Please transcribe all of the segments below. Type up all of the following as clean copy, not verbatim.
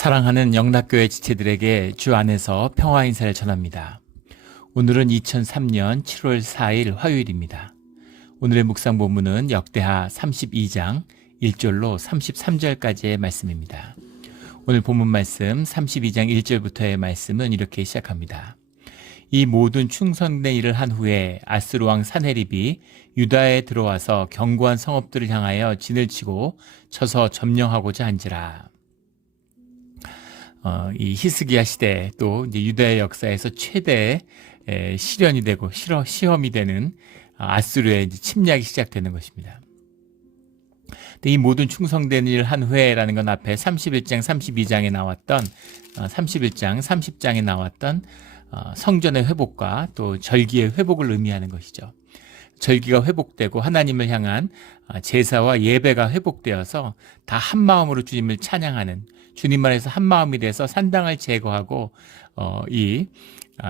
사랑하는 영락교회 지체들에게 주 안에서 평화 인사를 전합니다. 오늘은 2003년 7월 4일 화요일입니다. 오늘의 묵상 본문은 역대하 32장 1절로 33절까지의 말씀입니다. 오늘 본문 말씀 32장 1절부터의 말씀은 이렇게 시작합니다. 이 모든 충성된 일을 한 후에 아스루 왕 사네립이 유다에 들어와서 견고한 성읍들을 향하여 진을 치고 쳐서 점령하고자 한지라. 이 히스기야 시대 또 이제 유다의 역사에서 최대의 시련이 되고 시험이 되는 아수르의 이제 침략이 시작되는 것입니다. 근데 이 모든 충성된 일을 한 후에라는 건 앞에 31장 32장에 나왔던 31장 30장에 나왔던 성전의 회복과 또 절기의 회복을 의미하는 것이죠. 절기가 회복되고 하나님을 향한 제사와 예배가 회복되어서 다 한마음으로 주님을 찬양하는, 주님 안에서 한마음이 돼서 산당을 제거하고 이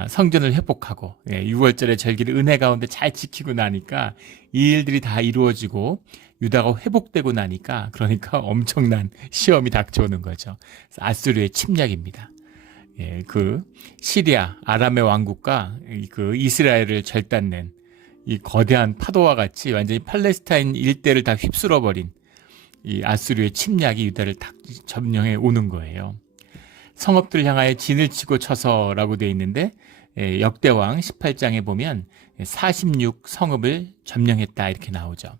성전을 회복하고 6월절의 절기를 은혜 가운데 잘 지키고 나니까 이 일들이 다 이루어지고 유다가 회복되고 나니까 그러니까 엄청난 시험이 닥쳐오는 거죠. 아수르의 침략입니다. 그 시리아 아람의 왕국과 그 이스라엘을 절단낸 이 거대한 파도와 같이 완전히 팔레스타인 일대를 다 휩쓸어버린 이 아수르의 침략이 유다를 딱 점령해 오는 거예요. 성읍들을 향하여 진을 치고 쳐서라고 되어 있는데 역대왕 18장에 보면 46 성읍을 점령했다 이렇게 나오죠.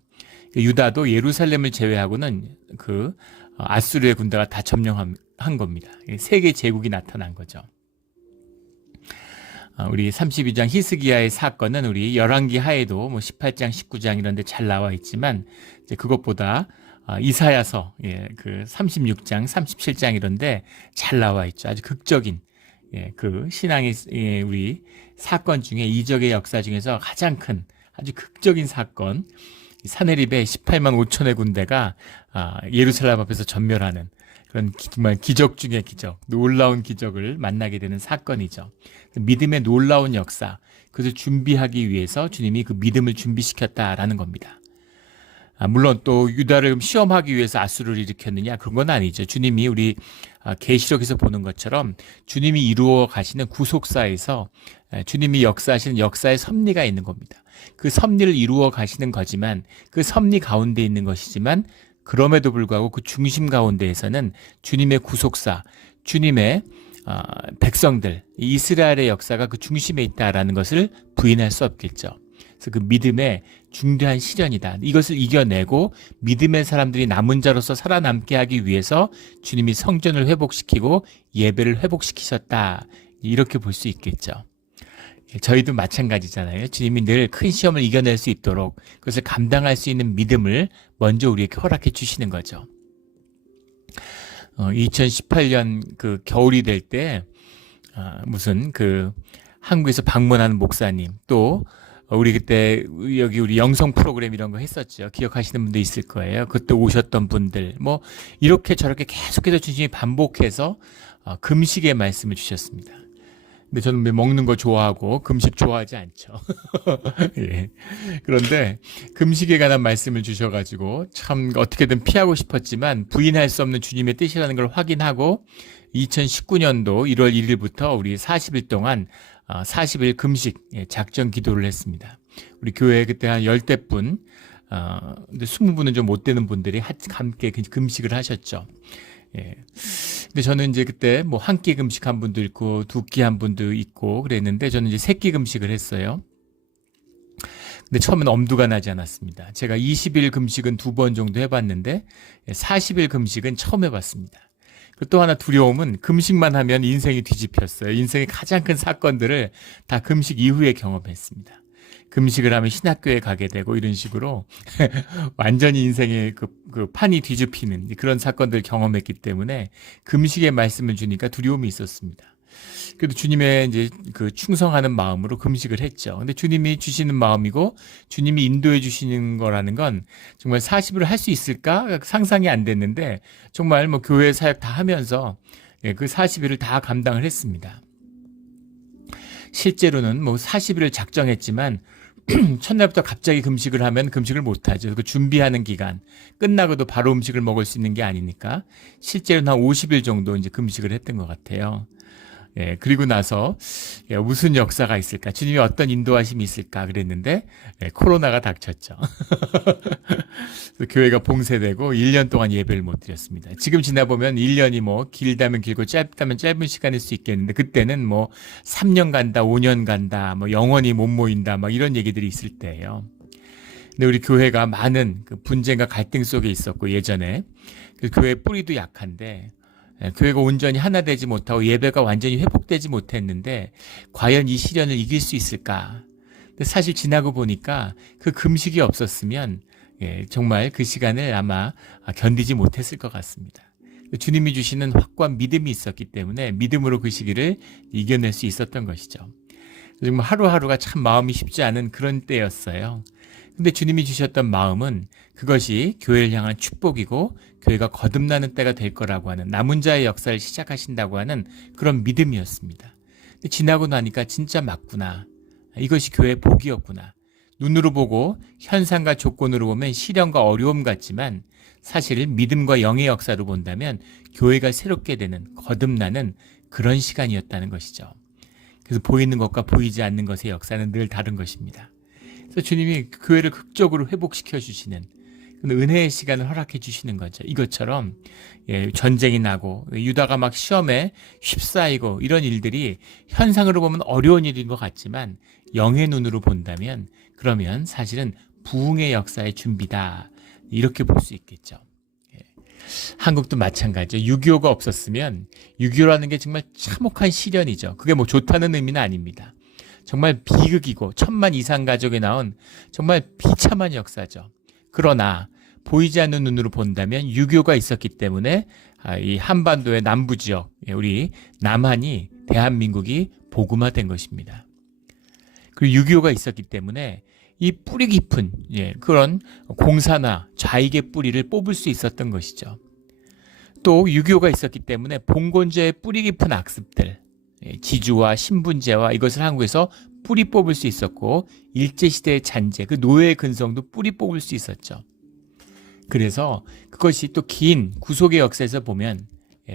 유다도 예루살렘을 제외하고는 그 아수르의 군대가 다 점령한 겁니다. 세계 제국이 나타난 거죠. 우리 32장 히스기야의 사건은 우리 열왕기 하에도 18장, 19장 이런 데 잘 나와 있지만 이제 그것보다 이사야서 그 36장, 37장 이런 데 잘 나와 있죠. 아주 극적인 그 신앙의 우리 사건 중에 이적의 역사 중에서 가장 큰 아주 극적인 사건, 사네립의 18만 5천의 군대가 예루살렘 앞에서 전멸하는 그런 정말 기적 중의 기적, 놀라운 기적을 만나게 되는 사건이죠. 믿음의 놀라운 역사, 그것을 준비하기 위해서 주님이 그 믿음을 준비시켰다라는 겁니다. 물론 또 유다를 시험하기 위해서 아수르를 일으켰느냐 그런 건 아니죠. 주님이 우리 계시록에서 보는 것처럼 주님이 이루어 가시는 구속사에서 주님이 역사하시는 역사의 섭리가 있는 겁니다. 그 섭리를 이루어 가시는 거지만 그 섭리 가운데 있는 것이지만 그럼에도 불구하고 그 중심 가운데에서는 주님의 구속사, 주님의 백성들, 이스라엘의 역사가 그 중심에 있다라는 것을 부인할 수 없겠죠. 그래서 그 믿음의 중대한 시련이다. 이것을 이겨내고 믿음의 사람들이 남은 자로서 살아남게 하기 위해서 주님이 성전을 회복시키고 예배를 회복시키셨다. 이렇게 볼 수 있겠죠. 저희도 마찬가지잖아요. 주님이 늘 큰 시험을 이겨낼 수 있도록 그것을 감당할 수 있는 믿음을 먼저 우리에게 허락해 주시는 거죠. 2018년 그 겨울이 될 때 무슨 그 한국에서 방문하는 목사님 또 우리 그때 여기 우리 영성 프로그램 이런 거 했었죠. 기억하시는 분도 있을 거예요. 그때 오셨던 분들 뭐 이렇게 저렇게 계속해서 주님이 반복해서 금식의 말씀을 주셨습니다. 근데 저는 먹는 거 좋아하고 금식 좋아하지 않죠. 예. 그런데 금식에 관한 말씀을 주셔가지고 참 어떻게든 피하고 싶었지만 부인할 수 없는 주님의 뜻이라는 걸 확인하고 2019년도 1월 1일부터 우리 40일 동안 40일 금식 작정 기도를 했습니다. 우리 교회에 그때 한 10대분, 근데 20분은 좀 못 되는 분들이 함께 금식을 하셨죠. 예. 근데 저는 이제 그때 뭐 한 끼 금식한 분도 있고 두 끼 한 분도 있고 그랬는데 저는 이제 세 끼 금식을 했어요. 근데 처음엔 엄두가 나지 않았습니다. 제가 20일 금식은 2번 정도 해봤는데 40일 금식은 처음 해봤습니다. 그리고 또 하나 두려움은 금식만 하면 인생이 뒤집혔어요. 인생의 가장 큰 사건들을 다 금식 이후에 경험했습니다. 금식을 하면 신학교에 가게 되고 이런 식으로 완전히 인생의 그 판이 뒤집히는 그런 사건들을 경험했기 때문에 금식의 말씀을 주니까 두려움이 있었습니다. 그래도 주님의 이제 그 충성하는 마음으로 금식을 했죠. 근데 주님이 주시는 마음이고 주님이 인도해 주시는 거라는 건 정말 40일을 할 수 있을까 상상이 안 됐는데 정말 뭐 교회 사역 다 하면서 그 40일을 다 감당을 했습니다. 실제로는 뭐 40일을 작정했지만 첫날부터 갑자기 금식을 하면 금식을 못하죠. 그 준비하는 기간 끝나고도 바로 음식을 먹을 수 있는 게 아니니까 실제로는 한 50일 정도 이제 금식을 했던 것 같아요. 예, 그리고 나서 무슨 역사가 있을까? 주님이 어떤 인도하심이 있을까? 그랬는데 코로나가 닥쳤죠. 교회가 봉쇄되고 1년 동안 예배를 못 드렸습니다. 지금 지나보면 1년이 뭐 길다면 길고 짧다면 짧은 시간일 수 있겠는데 그때는 뭐 3년 간다, 5년 간다, 뭐 영원히 못 모인다, 막 이런 얘기들이 있을 때예요. 근데 우리 교회가 많은 그 분쟁과 갈등 속에 있었고 예전에 그 교회 뿌리도 약한데 교회가 온전히 하나 되지 못하고 예배가 완전히 회복되지 못했는데 과연 이 시련을 이길 수 있을까? 근데 사실 지나고 보니까 그 금식이 없었으면 정말 그 시간을 아마 견디지 못했을 것 같습니다. 주님이 주시는 확고한 믿음이 있었기 때문에 믿음으로 그 시기를 이겨낼 수 있었던 것이죠. 정말 하루하루가 참 마음이 쉽지 않은 그런 때였어요. 근데 주님이 주셨던 마음은 그것이 교회를 향한 축복이고 교회가 거듭나는 때가 될 거라고 하는 남은 자의 역사를 시작하신다고 하는 그런 믿음이었습니다. 근데 지나고 나니까 진짜 맞구나. 이것이 교회의 복이었구나. 눈으로 보고 현상과 조건으로 보면 시련과 어려움 같지만 사실 믿음과 영의 역사로 본다면 교회가 새롭게 되는 거듭나는 그런 시간이었다는 것이죠. 그래서 보이는 것과 보이지 않는 것의 역사는 늘 다른 것입니다. 그래서 주님이 교회를 극적으로 회복시켜 주시는 은혜의 시간을 허락해 주시는 거죠. 이것처럼 전쟁이 나고 유다가 막 시험에 휩싸이고 이런 일들이 현상으로 보면 어려운 일인 것 같지만 영의 눈으로 본다면 그러면 사실은 부흥의 역사의 준비다. 이렇게 볼 수 있겠죠. 한국도 마찬가지죠. 6.25가 없었으면 6.25라는 게 정말 참혹한 시련이죠. 그게 뭐 좋다는 의미는 아닙니다. 정말 비극이고 1000만 이상 가족이 나온 정말 비참한 역사죠. 그러나 보이지 않는 눈으로 본다면 6.25가 있었기 때문에 이 한반도의 남부 지역, 우리 남한이 대한민국이 복음화된 것입니다. 그리고 6.25가 있었기 때문에 이 뿌리 깊은 그런 공산화, 좌익의 뿌리를 뽑을 수 있었던 것이죠. 또 6.25가 있었기 때문에 봉건제의 뿌리 깊은 악습들, 지주와 신분제와 이것을 한국에서 뿌리 뽑을 수 있었고 일제시대의 잔재, 그 노예의 근성도 뿌리 뽑을 수 있었죠. 그래서 그것이 또 긴 구속의 역사에서 보면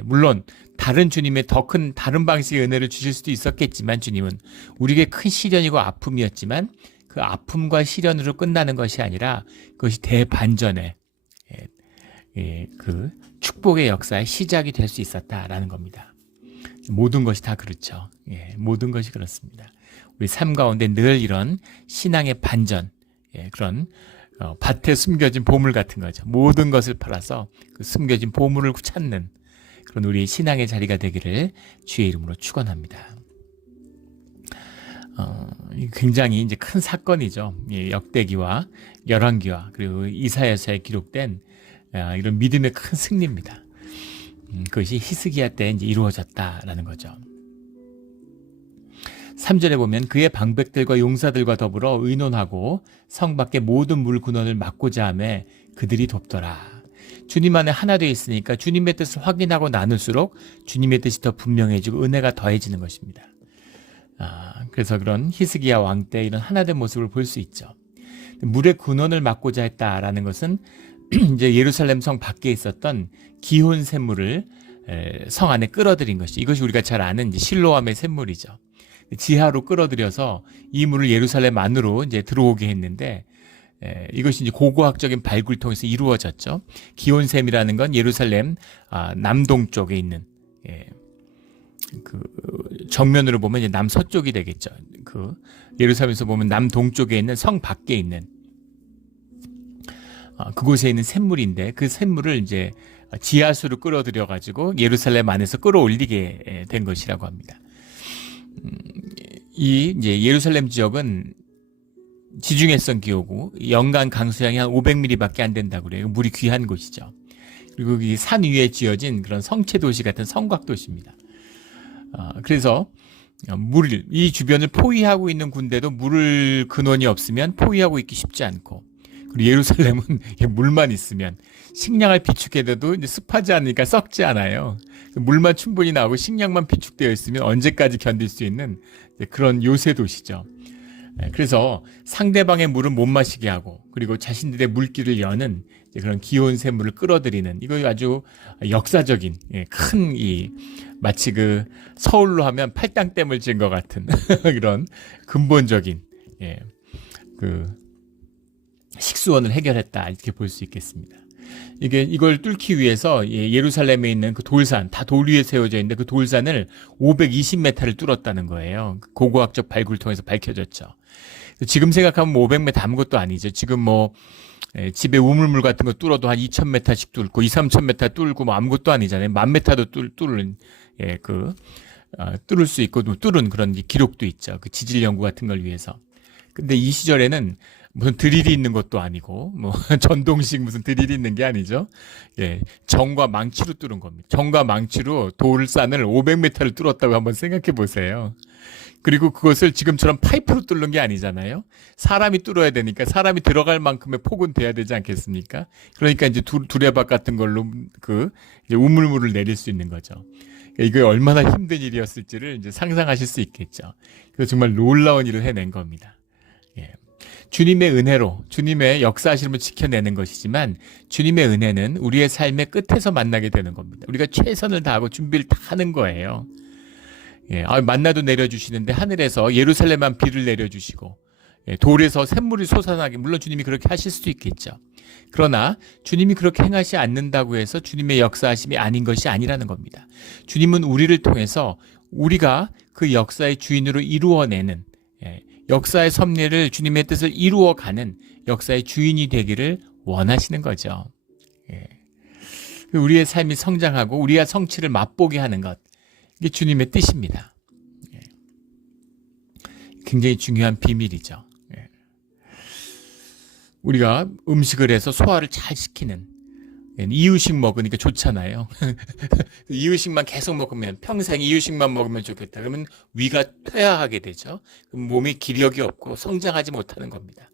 물론 다른 주님의 더 큰 다른 방식의 은혜를 주실 수도 있었겠지만 주님은 우리에게 큰 시련이고 아픔이었지만 그 아픔과 시련으로 끝나는 것이 아니라 그것이 대반전의 그 축복의 역사의 시작이 될 수 있었다라는 겁니다. 모든 것이 다 그렇죠. 모든 것이 그렇습니다. 우리 삶 가운데 늘 이런 신앙의 반전, 그런 밭에 숨겨진 보물 같은 거죠. 모든 것을 팔아서 그 숨겨진 보물을 찾는 그런 우리의 신앙의 자리가 되기를 주의 이름으로 축원합니다. 굉장히 이제 큰 사건이죠. 역대기와 열왕기와 그리고 이사야서에 기록된 이런 믿음의 큰 승리입니다. 그것이 히스기야 때 이제 이루어졌다라는 거죠. 3절에 보면 그의 방백들과 용사들과 더불어 의논하고 성 밖의 모든 물 근원을 막고자 하며 그들이 돕더라. 주님 안에 하나 되어 있으니까 주님의 뜻을 확인하고 나눌수록 주님의 뜻이 더 분명해지고 은혜가 더해지는 것입니다. 그래서 그런 히스기야 왕 때 이런 하나된 모습을 볼 수 있죠. 물의 근원을 막고자 했다라는 것은 이제 예루살렘 성 밖에 있었던 기혼 샘물을 성 안에 끌어들인 것이 이것이 우리가 잘 아는 이제 실로암의 샘물이죠. 지하로 끌어들여서 이 물을 예루살렘 안으로 이제 들어오게 했는데 이것이 이제 고고학적인 발굴을 통해서 이루어졌죠. 기온샘이라는 건 예루살렘 남동쪽에 있는 그 정면으로 보면 이제 남서쪽이 되겠죠. 그 예루살렘에서 보면 남동쪽에 있는 성 밖에 있는 그곳에 있는 샘물인데 그 샘물을 이제 지하수로 끌어들여 가지고 예루살렘 안에서 끌어올리게 된 것이라고 합니다. 이 이제 예루살렘 지역은 지중해성 기후고 연간 강수량이 한 500mm밖에 안 된다고 그래요. 물이 귀한 곳이죠. 그리고 이 산 위에 지어진 그런 성체 도시 같은 성곽 도시입니다. 그래서 이 주변을 포위하고 있는 군대도 물 근원이 없으면 포위하고 있기 쉽지 않고 그리고 예루살렘은 물만 있으면 식량을 비축해도 이제 습하지 않으니까 썩지 않아요. 물만 충분히 나오고 식량만 비축되어 있으면 언제까지 견딜 수 있는 그런 요새 도시죠. 그래서 상대방의 물을 못 마시게 하고 그리고 자신들의 물길을 여는 그런 기온 샘물을 끌어들이는 이거 아주 역사적인 큰 마치 그 서울로 하면 팔당댐을 지은 것 같은 그런 근본적인 그 식수원을 해결했다 이렇게 볼 수 있겠습니다. 이걸 뚫기 위해서 예루살렘에 있는 그 돌산 다 돌 위에 세워져 있는데 그 돌산을 520m를 뚫었다는 거예요. 고고학적 발굴을 통해서 밝혀졌죠. 지금 생각하면 500m 아무것도 아니죠. 지금 집에 우물물 같은 거 뚫어도 한 2,000m씩 뚫고 2,000~3,000m 뚫고 아무것도 아니잖아요. 10,000m도 뚫을 수 있고 뚫은 그런 기록도 있죠. 그 지질 연구 같은 걸 위해서. 근데 이 시절에는 무슨 드릴이 있는 것도 아니고 전동식 무슨 드릴이 있는 게 아니죠. 정과 망치로 뚫은 겁니다. 정과 망치로 돌산을 500m를 뚫었다고 한번 생각해 보세요. 그리고 그것을 지금처럼 파이프로 뚫는 게 아니잖아요. 사람이 뚫어야 되니까 사람이 들어갈 만큼의 폭은 돼야 되지 않겠습니까? 그러니까 이제 두레박 같은 걸로 이제 우물물을 내릴 수 있는 거죠. 이게 얼마나 힘든 일이었을지를 이제 상상하실 수 있겠죠. 그래서 정말 놀라운 일을 해낸 겁니다. 주님의 은혜로 주님의 역사하심을 지켜내는 것이지만 주님의 은혜는 우리의 삶의 끝에서 만나게 되는 겁니다. 우리가 최선을 다하고 준비를 다 하는 거예요. 만나도 내려주시는데 하늘에서 예루살렘만 비를 내려주시고 돌에서 샘물이 솟아나게 물론 주님이 그렇게 하실 수도 있겠죠. 그러나 주님이 그렇게 행하지 않는다고 해서 주님의 역사하심이 아닌 것이 아니라는 겁니다. 주님은 우리를 통해서 우리가 그 역사의 주인으로 이루어내는 역사의 섭리를 주님의 뜻을 이루어가는 역사의 주인이 되기를 원하시는 거죠. 우리의 삶이 성장하고 우리가 성취를 맛보게 하는 것 이게 주님의 뜻입니다. 굉장히 중요한 비밀이죠. 우리가 음식을 해서 소화를 잘 시키는 이유식 먹으니까 좋잖아요. 이유식만 계속 먹으면 평생 이유식만 먹으면 좋겠다. 그러면 위가 퇴화하게 되죠. 그럼 몸에 기력이 없고 성장하지 못하는 겁니다.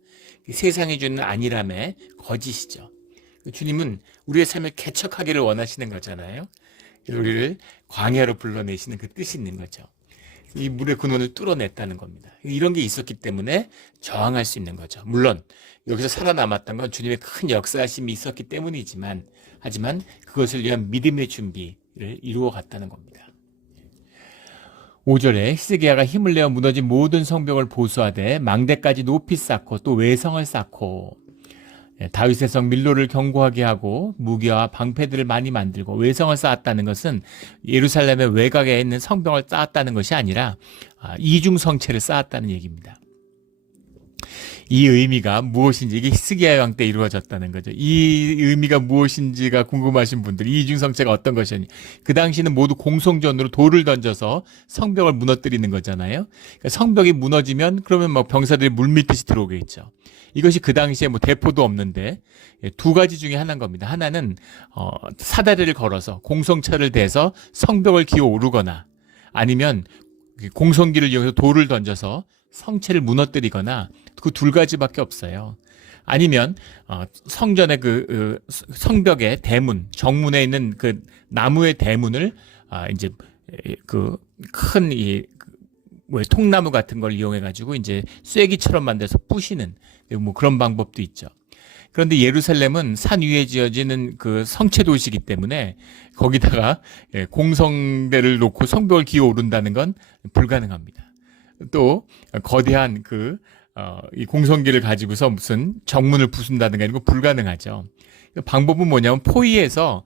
세상이 주는 안일함의 거짓이죠. 주님은 우리의 삶을 개척하기를 원하시는 거잖아요. 우리를 광야로 불러내시는 그 뜻이 있는 거죠. 이 물의 근원을 뚫어냈다는 겁니다. 이런 게 있었기 때문에 저항할 수 있는 거죠. 물론 여기서 살아남았던 건 주님의 큰 역사하심이 있었기 때문이지만 하지만 그것을 위한 믿음의 준비를 이루어 갔다는 겁니다. 5절에 히스기야가 힘을 내어 무너진 모든 성벽을 보수하되 망대까지 높이 쌓고 또 외성을 쌓고 다윗의 성 밀로를 견고하게 하고 무기와 방패들을 많이 만들고 외성을 쌓았다는 것은 예루살렘의 외곽에 있는 성벽을 쌓았다는 것이 아니라 이중성체를 쌓았다는 얘기입니다. 이 의미가 무엇인지 이게 히스기야 왕 때 이루어졌다는 거죠. 이 의미가 무엇인지가 궁금하신 분들 이 이중성체가 어떤 것이었냐. 그 당시는 모두 공성전으로 돌을 던져서 성벽을 무너뜨리는 거잖아요. 그러니까 성벽이 무너지면 그러면 병사들이 물밀듯이 들어오겠죠. 이것이 그 당시에 대포도 없는데 두 가지 중에 하나인 겁니다. 하나는 사다리를 걸어서 공성차를 대서 성벽을 기어 오르거나 아니면 공성기를 이용해서 돌을 던져서 성체를 무너뜨리거나 그 두 가지밖에 없어요. 아니면 성전의 성벽의 대문, 정문에 있는 그 나무의 대문을 이제 그 큰 통나무 같은 걸 이용해 가지고 이제 쐐기처럼 만들어서 부시는 그런 방법도 있죠. 그런데 예루살렘은 산 위에 지어지는 그 성체 도시이기 때문에 거기다가 공성대를 놓고 성벽을 기어 오른다는 건 불가능합니다. 또 거대한 이 공성기를 가지고서 무슨 정문을 부순다든가 이런 거 불가능하죠. 방법은 뭐냐면 포위해서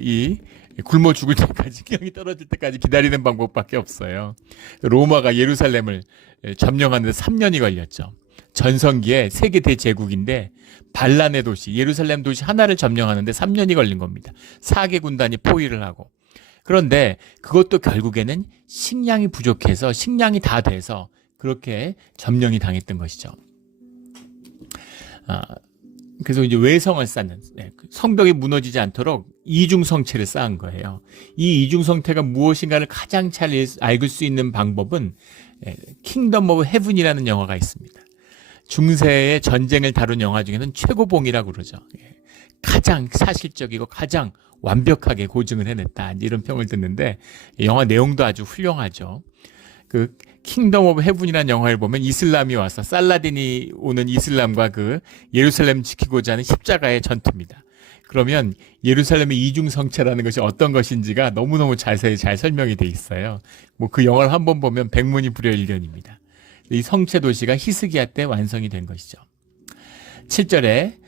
이 굶어 죽을 때까지 기력이 떨어질 때까지 기다리는 방법밖에 없어요. 로마가 예루살렘을 점령하는데 3년이 걸렸죠. 전성기에 세계 대제국인데 반란의 도시 예루살렘 도시 하나를 점령하는데 3년이 걸린 겁니다. 4개 군단이 포위를 하고. 그런데 그것도 결국에는 식량이 부족해서 식량이 다 돼서 그렇게 점령이 당했던 것이죠. 그래서 이제 외성을 쌓는 성벽이 무너지지 않도록 이중성체를 쌓은 거예요. 이 이중성체가 무엇인가를 가장 잘 알 수 있는 방법은 킹덤 오브 헤븐이라는 영화가 있습니다. 중세의 전쟁을 다룬 영화 중에는 최고봉이라고 그러죠. 가장 사실적이고 가장 완벽하게 고증을 해냈다 이런 평을 듣는데 영화 내용도 아주 훌륭하죠. 그 킹덤 오브 헤븐이라는 영화를 보면 이슬람이 와서 살라딘이 오는 이슬람과 그 예루살렘 지키고자 하는 십자가의 전투입니다. 그러면 예루살렘의 이중 성체라는 것이 어떤 것인지가 너무너무 자세히 잘 설명이 돼 있어요. 뭐 그 영화를 한번 보면 백문이 불여일견입니다. 이 성체 도시가 히스기야 때 완성이 된 것이죠. 7절에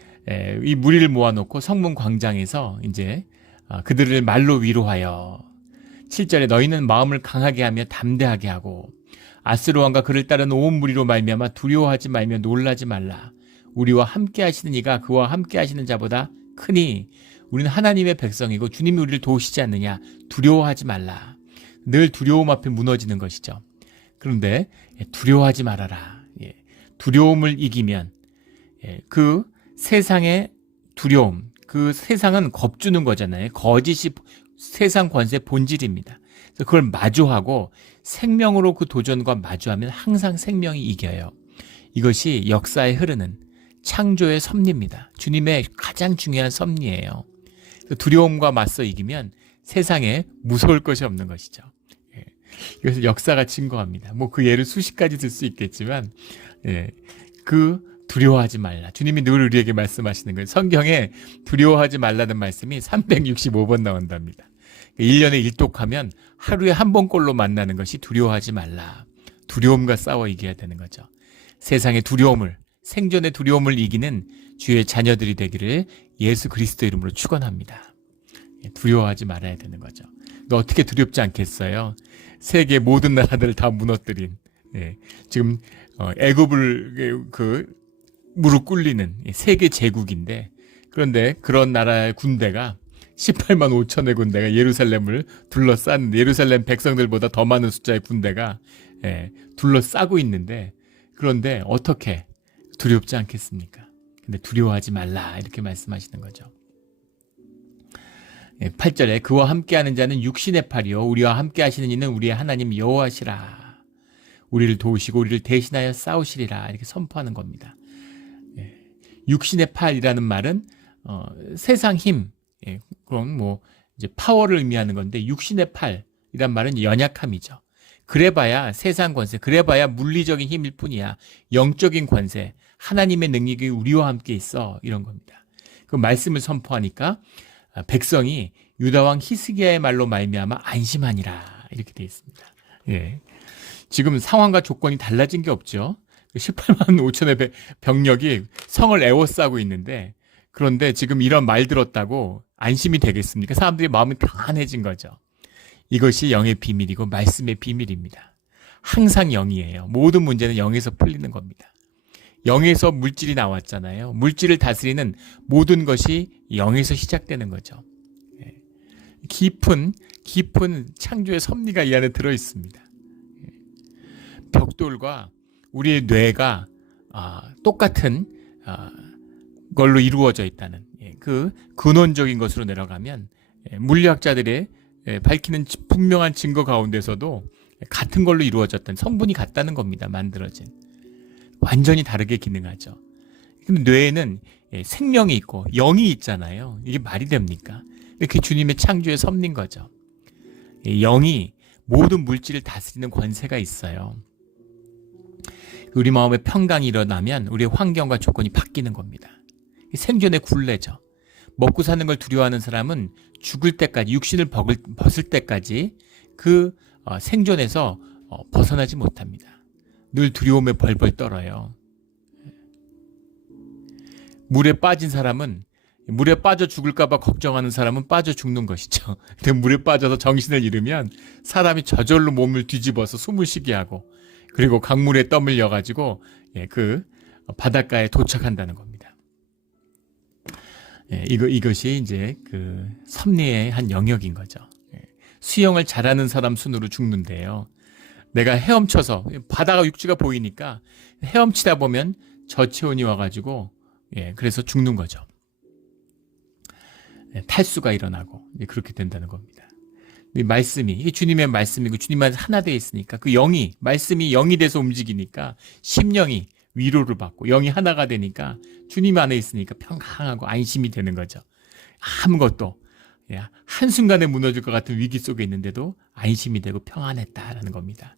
이 무리를 모아놓고 성문 광장에서 이제 그들을 말로 위로하여 7절에 너희는 마음을 강하게 하며 담대하게 하고 아스로 왕과 그를 따른 온 무리로 말미암아 두려워하지 말며 놀라지 말라. 우리와 함께 하시는 이가 그와 함께 하시는 자보다 크니 우리는 하나님의 백성이고 주님이 우리를 도우시지 않느냐. 두려워하지 말라. 늘 두려움 앞에 무너지는 것이죠. 그런데 두려워하지 말아라. 두려움을 이기면 그 세상의 두려움, 그 세상은 겁주는 거잖아요. 거짓이 세상 권세의 본질입니다. 그래서 그걸 마주하고 생명으로 그 도전과 마주하면 항상 생명이 이겨요. 이것이 역사에 흐르는 창조의 섭리입니다. 주님의 가장 중요한 섭리예요. 두려움과 맞서 이기면 세상에 무서울 것이 없는 것이죠. 이것을 역사가 증거합니다. 뭐 그 예를 수십 가지 들 수 있겠지만 그 두려워하지 말라. 주님이 늘 우리에게 말씀하시는 거예요. 성경에 두려워하지 말라는 말씀이 365번 나온답니다. 1년에 일독하면 하루에 한 번꼴로 만나는 것이 두려워하지 말라. 두려움과 싸워 이겨야 되는 거죠. 세상의 두려움을, 생존의 두려움을 이기는 주의 자녀들이 되기를 예수 그리스도 이름으로 축원합니다. 두려워하지 말아야 되는 거죠. 너 어떻게 두렵지 않겠어요? 세계 모든 나라들을 다 무너뜨린 지금 애굽을 무릎 꿇리는 세계 제국인데, 그런데 그런 나라의 군대가 18만 5천의 군대가 예루살렘을 둘러싼, 예루살렘 백성들보다 더 많은 숫자의 군대가 둘러싸고 있는데, 그런데 어떻게 두렵지 않겠습니까? 근데 두려워하지 말라 이렇게 말씀하시는 거죠. 8절에 그와 함께하는 자는 육신의 팔이요 우리와 함께 하시는 이는 우리의 하나님 여호와시라. 우리를 도우시고 우리를 대신하여 싸우시리라 이렇게 선포하는 겁니다. 육신의 팔이라는 말은 세상 힘, 그럼 뭐 이제 파워를 의미하는 건데, 육신의 팔이란 말은 연약함이죠. 그래봐야 세상 권세, 그래봐야 물리적인 힘일 뿐이야. 영적인 권세, 하나님의 능력이 우리와 함께 있어, 이런 겁니다. 그 말씀을 선포하니까 백성이 유다 왕 히스기야의 말로 말미암아 안심하니라 이렇게 되어 있습니다. 지금 상황과 조건이 달라진 게 없죠. 18만 5천의 병력이 성을 에워싸고 있는데, 그런데 지금 이런 말 들었다고 안심이 되겠습니까? 사람들이 마음이 평안해진 거죠. 이것이 영의 비밀이고 말씀의 비밀입니다. 항상 영이에요. 모든 문제는 영에서 풀리는 겁니다. 영에서 물질이 나왔잖아요. 물질을 다스리는 모든 것이 영에서 시작되는 거죠. 깊은 창조의 섭리가 이 안에 들어 있습니다. 벽돌과 우리의 뇌가 똑같은 걸로 이루어져 있다는 그 근원적인 것으로 내려가면 물리학자들의 밝히는 분명한 증거 가운데서도 같은 걸로 이루어졌던, 성분이 같다는 겁니다. 만들어진. 완전히 다르게 기능하죠. 근데 뇌에는 생명이 있고 영이 있잖아요. 이게 말이 됩니까? 그게 주님의 창조의 섭리인 거죠. 영이 모든 물질을 다스리는 권세가 있어요. 우리 마음에 평강이 일어나면 우리의 환경과 조건이 바뀌는 겁니다. 생존의 굴레죠. 먹고 사는 걸 두려워하는 사람은 죽을 때까지, 육신을 벗을 때까지 그 생존에서 벗어나지 못합니다. 늘 두려움에 벌벌 떨어요. 물에 빠진 사람은, 물에 빠져 죽을까 봐 걱정하는 사람은 빠져 죽는 것이죠. 근데 물에 빠져서 정신을 잃으면 사람이 저절로 몸을 뒤집어서 숨을 쉬게 하고, 그리고 강물에 떠밀려 가지고 그 바닷가에 도착한다는 겁니다. 이것이 이제 그 섭리의 한 영역인 거죠. 수영을 잘하는 사람 순으로 죽는데요. 내가 헤엄쳐서 바다가 육지가 보이니까 헤엄치다 보면 저체온이 와가지고 그래서 죽는 거죠. 탈수가 일어나고 그렇게 된다는 겁니다. 이 말씀이, 이게 주님의 말씀이고 주님만 하나 되어 있으니까 그 영이, 말씀이 영이 돼서 움직이니까 심령이 위로를 받고 영이 하나가 되니까 주님 안에 있으니까 평강하고 안심이 되는 거죠. 아무것도 한순간에 무너질 것 같은 위기 속에 있는데도 안심이 되고 평안했다라는 겁니다.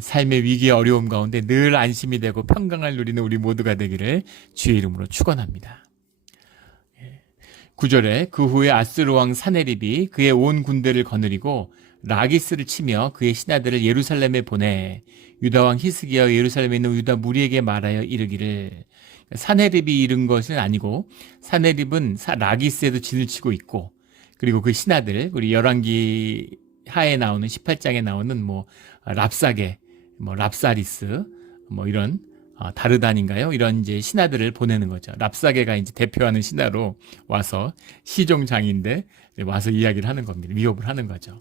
삶의 위기의 어려움 가운데 늘 안심이 되고 평강을 누리는 우리 모두가 되기를 주의 이름으로 축원합니다. 9절에 그 후에 아스루 왕 사네립이 그의 온 군대를 거느리고 라기스를 치며 그의 신하들을 예루살렘에 보내 유다 왕 히스기야와 예루살렘에 있는 유다 무리에게 말하여 이르기를. 사네립이 이른 것은 아니고 사네립은 라기스에도 진을 치고 있고, 그리고 그 신하들, 우리 열왕기 하에 나오는 18장에 나오는 랍사게, 랍사리스, 이런 다르단인가요? 이런 이제 신하들을 보내는 거죠. 랍사게가 이제 대표하는 신하로 와서 시종장인데 와서 이야기를 하는 겁니다. 위협을 하는 거죠.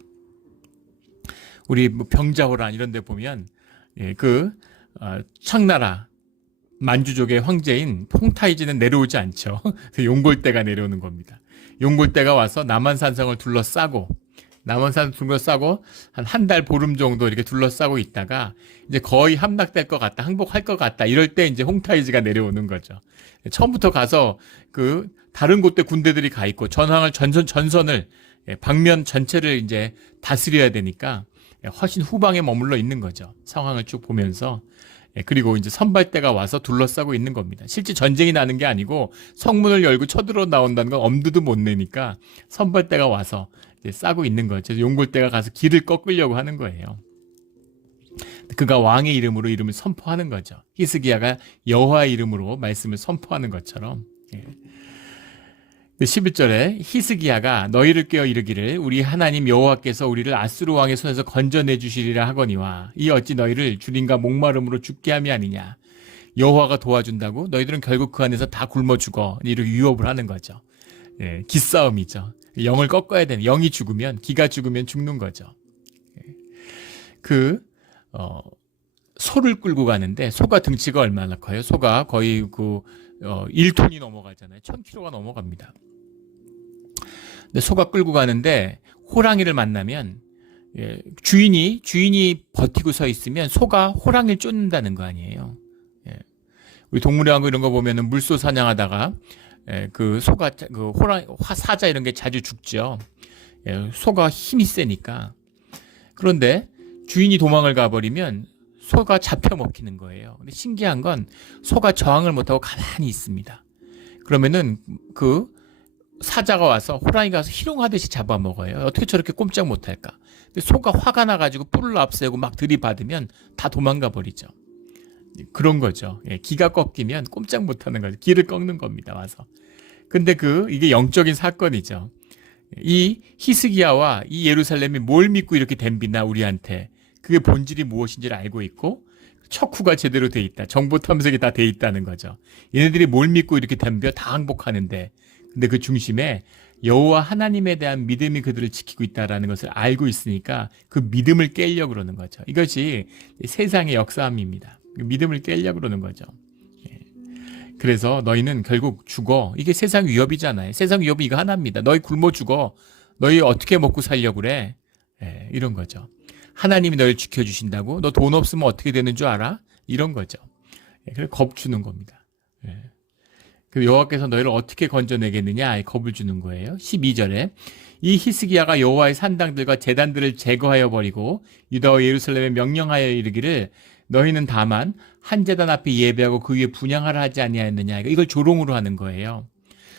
우리 병자호란 이런 데 보면 청나라 만주족의 황제인 퐁타이지는 내려오지 않죠. 용골대가 내려오는 겁니다. 용골대가 와서 남한산성을 둘러싸고 한 달 보름 정도 이렇게 둘러싸고 있다가 이제 거의 함락될 것 같다, 항복할 것 같다, 이럴 때 이제 홍타이지가 내려오는 거죠. 처음부터 가서 다른 곳에 군대들이 가 있고 전선을 방면 전체를 이제 다스려야 되니까 훨씬 후방에 머물러 있는 거죠. 상황을 쭉 보면서. 그리고 이제 선발대가 와서 둘러싸고 있는 겁니다. 실제 전쟁이 나는 게 아니고 성문을 열고 쳐들어 나온다는 건 엄두도 못 내니까 선발대가 와서 이제 싸고 있는 거죠. 용골대가 가서 길을 꺾으려고 하는 거예요. 그가 왕의 이름을 선포하는 거죠. 히스기야가 여호와의 이름으로 말씀을 선포하는 것처럼. 11절에 히스기야가 너희를 깨어 이르기를 우리 하나님 여호와께서 우리를 아수르 왕의 손에서 건져내 주시리라 하거니와 이 어찌 너희를 주림과 목마름으로 죽게 함이 아니냐. 여호와가 도와준다고 너희들은 결국 그 안에서 다 굶어 죽어. 이렇게 유업을 하는 거죠. 기싸움이죠. 영을 꺾어야 되는, 영이 죽으면, 기가 죽으면 죽는 거죠. 소를 끌고 가는데 소가 등치가 얼마나 커요? 소가 거의 1톤이 넘어가잖아요. 1000kg가 넘어갑니다. 근데 소가 끌고 가는데 호랑이를 만나면 주인이 버티고 서 있으면 소가 호랑이를 쫓는다는 거 아니에요. 우리 동물의 왕국 이런 거 보면은 물소 사냥하다가 소가 사자 이런 게 자주 죽죠. 소가 힘이 세니까. 그런데 주인이 도망을 가버리면 소가 잡혀 먹히는 거예요. 근데 신기한 건 소가 저항을 못하고 가만히 있습니다. 그러면은 사자가 와서 호랑이가 와서 희롱하듯이 잡아먹어요. 어떻게 저렇게 꼼짝 못할까? 근데 소가 화가 나가지고 뿔을 앞세우고 막 들이받으면 다 도망가 버리죠. 그런 거죠. 기가 꺾이면 꼼짝 못하는 거죠. 기를 꺾는 겁니다. 와서. 근데 이게 영적인 사건이죠. 이 히스기야와 이 예루살렘이 뭘 믿고 이렇게 덤비나 우리한테. 그게 본질이 무엇인지를 알고 있고 척후가 제대로 돼 있다. 정보 탐색이 다 돼 있다는 거죠. 얘네들이 뭘 믿고 이렇게 덤벼 다 항복하는데, 근데 그 중심에 여호와 하나님에 대한 믿음이 그들을 지키고 있다라는 것을 알고 있으니까 그 믿음을 깨려고 그러는 거죠. 이것이 세상의 역사함입니다. 믿음을 깨려고 그러는 거죠. 그래서 너희는 결국 죽어. 이게 세상 위협이잖아요. 세상 위협이 이거 하나입니다. 너희 굶어 죽어. 너희 어떻게 먹고 살려고 그래? 이런 거죠. 하나님이 너희를 지켜주신다고? 너 돈 없으면 어떻게 되는 줄 알아? 이런 거죠. 그래서 겁 주는 겁니다. 그리고 여호와께서 너희를 어떻게 건져내겠느냐? 겁을 주는 거예요. 12절에 이 히스기야가 여호와의 산당들과 제단들을 제거하여 버리고 유다와 예루살렘에 명령하여 이르기를 너희는 다만 한 제단 앞에 예배하고 그 위에 분향하라 하지 아니하였느냐. 이걸 조롱으로 하는 거예요.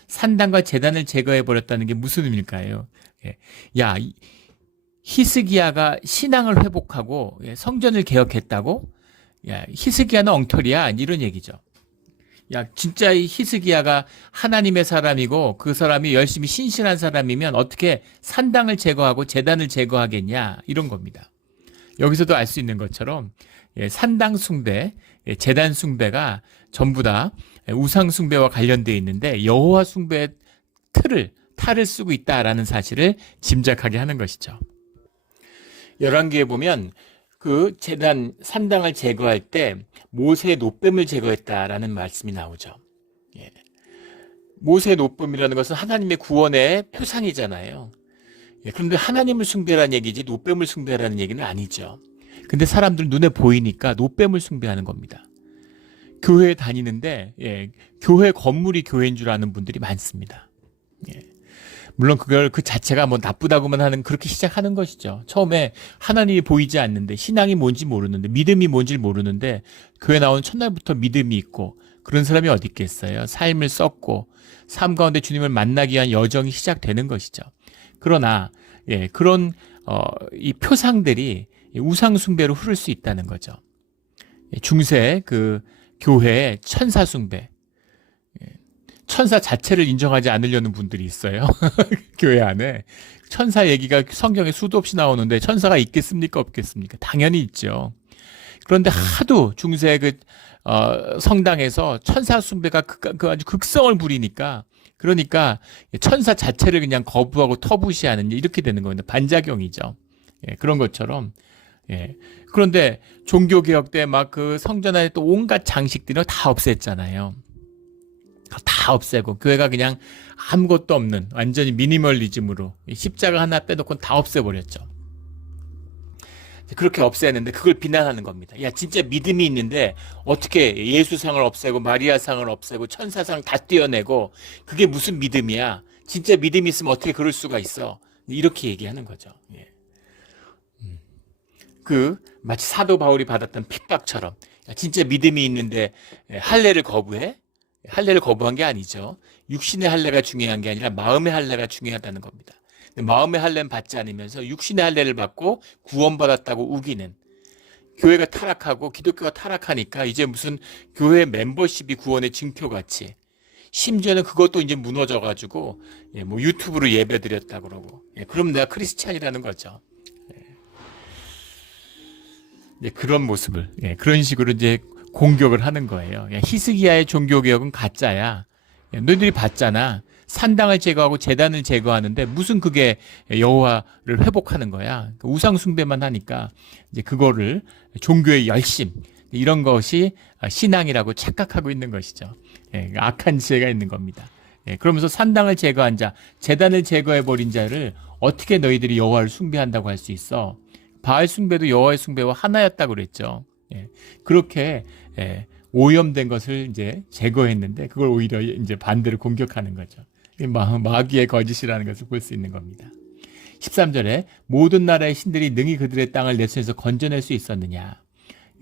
산당과 제단을 제거해 버렸다는 게 무슨 의미일까요? 히스기야가 신앙을 회복하고 성전을 개혁했다고? 히스기야는 엉터리야. 이런 얘기죠. 진짜 이 히스기야가 하나님의 사람이고 그 사람이 열심히 신실한 사람이면 어떻게 산당을 제거하고 제단을 제거하겠냐? 이런 겁니다. 여기서도 알 수 있는 것처럼 산당 숭배, 제단 숭배가 전부 다 우상 숭배와 관련되어 있는데 여호와 숭배의 탈을 쓰고 있다라는 사실을 짐작하게 하는 것이죠. 열왕기에 보면 제단 산당을 제거할 때 모세의 노뱀을 제거했다라는 말씀이 나오죠. 모세의 노뱀이라는 것은 하나님의 구원의 표상이잖아요. 그런데 하나님을 숭배라는 얘기지 노뱀을 숭배라는 얘기는 아니죠. 근데 사람들 눈에 보이니까 노뱀을 숭배하는 겁니다. 교회에 다니는데 교회 건물이 교회인 줄 아는 분들이 많습니다. 물론 그걸 그 자체가 뭐 나쁘다고만 하는 그렇게 시작하는 것이죠. 처음에 하나님이 보이지 않는데 신앙이 뭔지 모르는데 믿음이 뭔지 모르는데 교회 나온 첫날부터 믿음이 있고 그런 사람이 어디 있겠어요. 삶을 썼고 삶 가운데 주님을 만나기 위한 여정이 시작되는 것이죠. 그러나 그런 이 표상들이 우상 숭배로 흐를 수 있다는 거죠. 중세 그 교회의 천사 숭배, 천사 자체를 인정하지 않으려는 분들이 있어요. 교회 안에 천사 얘기가 성경에 수도 없이 나오는데 천사가 있겠습니까 없겠습니까? 당연히 있죠. 그런데 하도 중세 그 성당에서 천사 숭배가 그 아주 극성을 부리니까 그러니까 천사 자체를 그냥 거부하고 터부시하는 이렇게 되는 겁니다. 반작용이죠. 그런 것처럼. 그런데 종교개혁 때 막 그 성전 안에 또 온갖 장식들을 다 없앴잖아요. 다 없애고 교회가 그냥 아무것도 없는 완전히 미니멀리즘으로 십자가 하나 빼놓고 다 없애버렸죠. 그렇게 없애는데 그걸 비난하는 겁니다. 야 진짜 믿음이 있는데 어떻게 예수상을 없애고 마리아상을 없애고 천사상 다 떼어내고 그게 무슨 믿음이야. 진짜 믿음이 있으면 어떻게 그럴 수가 있어. 이렇게 얘기하는 거죠. 마치 사도 바울이 받았던 핍박처럼 야, 진짜 믿음이 있는데 할례를 거부해? 할례를 거부한 게 아니죠. 육신의 할례가 중요한 게 아니라 마음의 할례가 중요하다는 겁니다. 마음의 할례는 받지 않으면서 육신의 할례를 받고 구원받았다고 우기는 교회가 타락하고 기독교가 타락하니까 이제 무슨 교회 멤버십이 구원의 징표같이 심지어는 그것도 이제 무너져가지고 뭐 유튜브로 예배드렸다 그러고 그럼 내가 크리스찬이라는 거죠. 그런 모습을 그런 식으로 이제 공격을 하는 거예요. 히스기야의 종교개혁은 가짜야. 너희들이 봤잖아. 산당을 제거하고 제단을 제거하는데 무슨 그게 여호와를 회복하는 거야. 우상 숭배만 하니까 이제 그거를 종교의 열심 이런 것이 신앙이라고 착각하고 있는 것이죠. 악한 지혜가 있는 겁니다. 그러면서 산당을 제거한 자, 제단을 제거해 버린 자를 어떻게 너희들이 여호와를 숭배한다고 할 수 있어? 바알 숭배도 여호와의 숭배와 하나였다고 그랬죠. 그렇게 오염된 것을 이제 제거했는데 그걸 오히려 이제 반대로 공격하는 거죠. 마귀의 거짓이라는 것을 볼 수 있는 겁니다. 13절에 모든 나라의 신들이 능히 그들의 땅을 내 손에서 건져낼 수 있었느냐.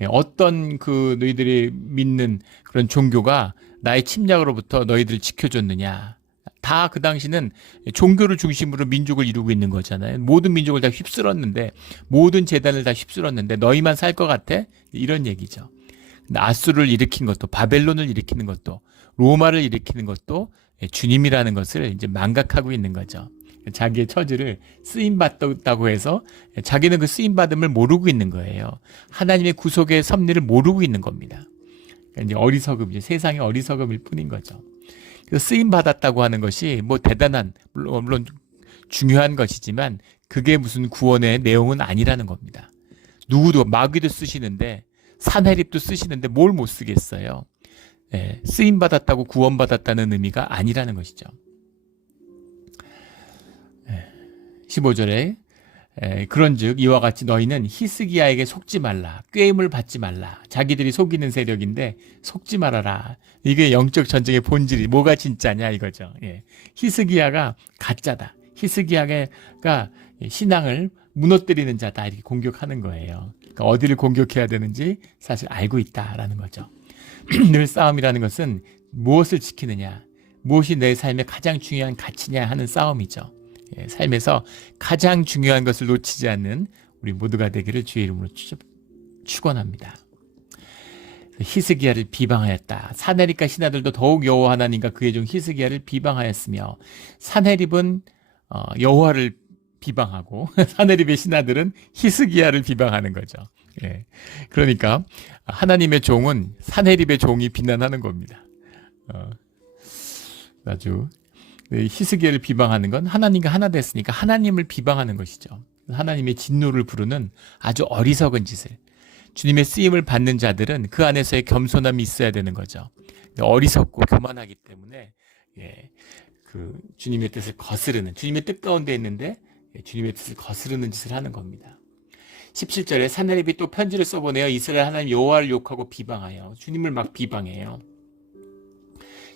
어떤 그 너희들이 믿는 그런 종교가 나의 침략으로부터 너희들을 지켜줬느냐. 다 그 당시는 종교를 중심으로 민족을 이루고 있는 거잖아요. 모든 민족을 다 휩쓸었는데 모든 재단을 다 휩쓸었는데 너희만 살 것 같아? 이런 얘기죠. 아수르를 일으킨 것도 바벨론을 일으키는 것도 로마를 일으키는 것도 주님이라는 것을 이제 망각하고 있는 거죠. 자기의 처지를 쓰임받았다고 해서 자기는 그 쓰임받음을 모르고 있는 거예요. 하나님의 구속의 섭리를 모르고 있는 겁니다. 이제 어리석음, 세상의 어리석음일 뿐인 거죠. 그래서 쓰임받았다고 하는 것이 뭐 대단한, 물론 중요한 것이지만 그게 무슨 구원의 내용은 아니라는 겁니다. 누구도, 마귀도 쓰시는데 산해립도 쓰시는데 뭘 못 쓰겠어요. 쓰임받았다고 구원받았다는 의미가 아니라는 것이죠. 15절에 그런즉 이와 같이 너희는 히스기야에게 속지 말라. 꾀임을 받지 말라. 자기들이 속이는 세력인데 속지 말아라. 이게 영적 전쟁의 본질이 뭐가 진짜냐 이거죠. 히스기야가 가짜다. 히스기야가 신앙을 무너뜨리는 자다 이렇게 공격하는 거예요. 그러니까 어디를 공격해야 되는지 사실 알고 있다라는 거죠. 늘 싸움이라는 것은 무엇을 지키느냐, 무엇이 내 삶의 가장 중요한 가치냐 하는 싸움이죠. 삶에서 가장 중요한 것을 놓치지 않는 우리 모두가 되기를 주의 이름으로 축원합니다. 히스기야를 비방하였다. 사네립과 신하들도 더욱 여호와 하나님과 그의 종 히스기야를 비방하였으며 사네립은 여호와를 비방하고 사네립의 신하들은 히스기야를 비방하는 거죠. 그러니까 하나님의 종은 사네립의 종이 비난하는 겁니다. 아주 히스기야를 비방하는 건 하나님과 하나 됐으니까 하나님을 비방하는 것이죠. 하나님의 진노를 부르는 아주 어리석은 짓을. 주님의 쓰임을 받는 자들은 그 안에서의 겸손함이 있어야 되는 거죠. 어리석고 교만하기 때문에 그 주님의 뜻을 거스르는, 주님의 뜻 가운데 있는데 주님의 뜻을 거스르는 짓을 하는 겁니다. 17절에 사네립이 또 편지를 써보내어 이스라엘 하나님 여호와를 욕하고 비방하여 주님을 막 비방해요.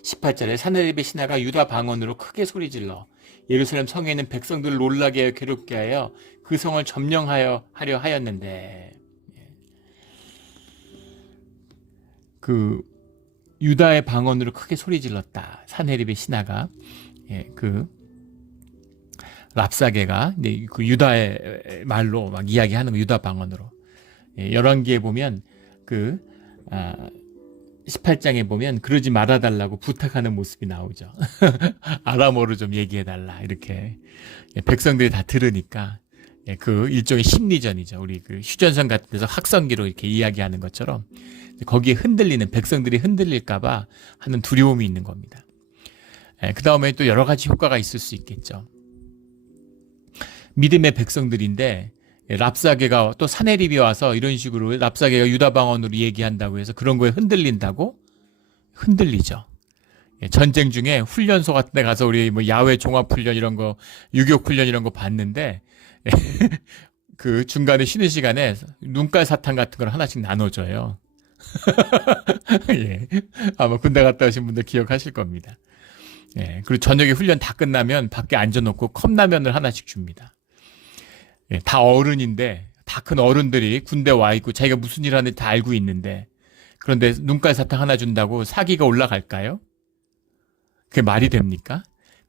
18절에 사네립의 신하가 유다 방언으로 크게 소리질러 예루살렘 성에 있는 백성들을 놀라게 하여 괴롭게 하여 그 성을 점령하려 하였는데 그 유다의 방언으로 크게 소리 질렀다. 산헤립의 신하가 그 랍사게가 그 유다의 말로 막 이야기하는 거, 유다 방언으로. 열왕기에 보면 그 18장에 보면 그러지 말아달라고 부탁하는 모습이 나오죠. 아람어로 좀 얘기해달라 이렇게. 백성들이 다 들으니까 그 일종의 심리전이죠. 우리 그 휴전선 같은 데서 확성기로 이렇게 이야기하는 것처럼 거기에 흔들리는, 백성들이 흔들릴까봐 하는 두려움이 있는 겁니다. 그 다음에 또 여러 가지 효과가 있을 수 있겠죠. 믿음의 백성들인데 랍사게가 또 산헤립이 와서 이런 식으로 랍사게가 유다 방언으로 얘기한다고 해서 그런 거에 흔들린다고? 흔들리죠. 전쟁 중에 훈련소 같은 데 가서 우리 뭐 야외 종합훈련 이런 거, 유격훈련 이런 거 봤는데 그 중간에 쉬는 시간에 눈깔 사탕 같은 걸 하나씩 나눠줘요. 예. 아마 군대 갔다 오신 분들 기억하실 겁니다. 그리고 저녁에 훈련 다 끝나면 밖에 앉아놓고 컵라면을 하나씩 줍니다. 다 어른인데, 다 큰 어른들이 군대 와 있고 자기가 무슨 일 하는지 다 알고 있는데, 그런데 눈깔 사탕 하나 준다고 사기가 올라갈까요? 그게 말이 됩니까?